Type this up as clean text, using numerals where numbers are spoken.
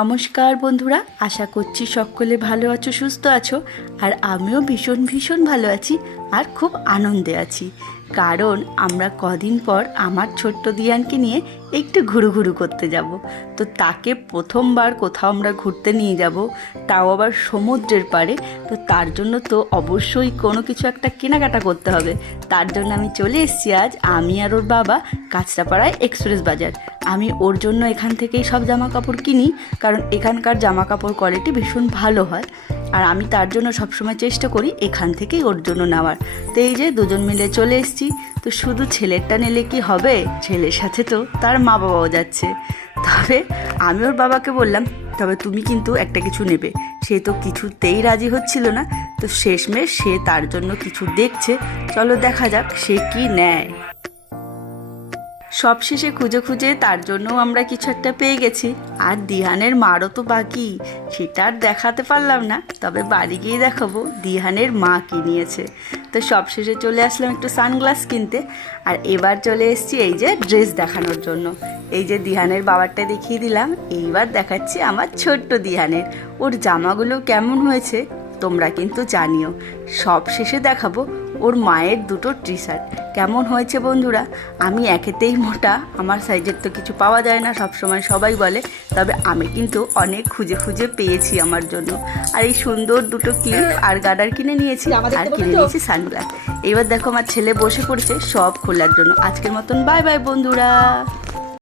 নমস্কার বন্ধুরা, আশা করছি সকলে ভালো আছো, সুস্থ আছো। আর আমিও ভীষণ ভীষণ ভালো আছি আর খুব আনন্দে আছি, কারণ আমরা কদিন পর আমার ছোট্ট দিয়ানকে নিয়ে একটু ঘুরু করতে যাব। তো তাকে প্রথমবার কোথাও আমরা ঘুরতে নিয়ে যাব, তাও আবার সমুদ্রের পাড়ে। তো তার জন্য তো অবশ্যই কোনো কিছু একটা কেনাকাটা করতে হবে। তার জন্য আমি চলে এসেছি আজ, আমি আর ওর বাবা, কাঁচরাপাড়ায় এক্সপ্রেস বাজার। আমি ওর জন্য এখান থেকেই সব জামা কাপড় কিনি, কারণ এখানকার জামা কাপড় কোয়ালিটি ভীষণ ভালো হয়। আর আমি তার জন্য সবসময় চেষ্টা করি এখান থেকেই ওর জন্য নেওয়ার। তো এই যে দুজন মিলে চলে এসেছি। তো শুধু ছেলেরটা নিলে কি হবে, ছেলের সাথে তো তার মা বাবাও যাচ্ছে। তবে আমি ওর বাবাকে বললাম, তবে তুমি কিন্তু একটা কিছু নেবে। সে তো কিছুতেই রাজি হচ্ছিল না। তো শেষমেশ সে তার জন্য কিছু দেখছে, চলো দেখা যাক সে কি নেয়। সবশেষে খুঁজে খুঁজে তার জন্য আমরা কিছু একটা পেয়ে গেছি। আর দিহানের মারও তো বাকি, সেটা আর দেখাতে পারলাম না, তবে বাড়ি গিয়ে দেখাবো দিহানের মা কি নিয়েছে। তো সবশেষে চলে আসলাম একটু সানগ্লাস কিনতে। আর এবার চলে এসেছি এই যে ড্রেস দেখানোর জন্য। এই যে দিহানের বাবারটা দেখিয়ে দিলাম, এইবার দেখাচ্ছি আমার ছোট্ট দিহানের। ওর জামাগুলো কেমন হয়েছে তোমরা কিন্তু জানিও। সব শেষে দেখাবো ওর মায়ের দুটো টি শার্ট কেমন হয়েছে বন্ধুরা। আমি একেতেই মোটা, আমার সাইজের তো কিছু পাওয়া যায় না, সবসময় সবাই বলে। তবে আমি কিন্তু অনেক খুঁজে খুঁজে পেয়েছি আমার জন্য। আর এই সুন্দর দুটো ক্লিপ আর গার্ডার কিনে নিয়েছি, আর কিনে নিয়েছি সানগ্লাস। এবার দেখো আমার ছেলে বসে পড়েছে সব খোলার জন্য। আজকের মতন বাই বাই বন্ধুরা।